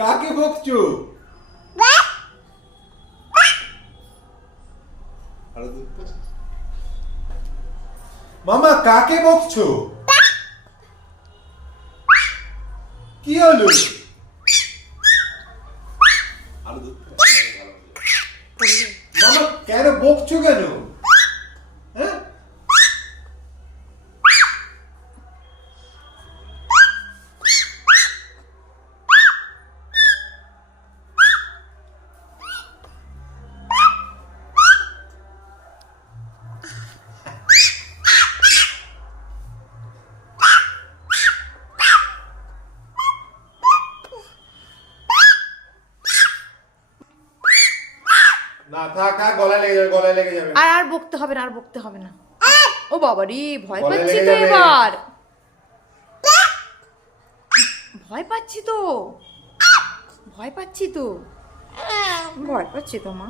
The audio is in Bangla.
কাকে বকছো? মামা কাকে বকছো? কি হলো? মামা কেন বকছো কেন? হ্যাঁ না থাক থাক, গলায় লেগে যাবে। আর বকতে হবে না, আর বকতে হবে না। ও বাবা রে, ভয় পাচ্ছি তো এবার, ভয় পাচ্ছি তো, ভয় পাচ্ছি তো মা।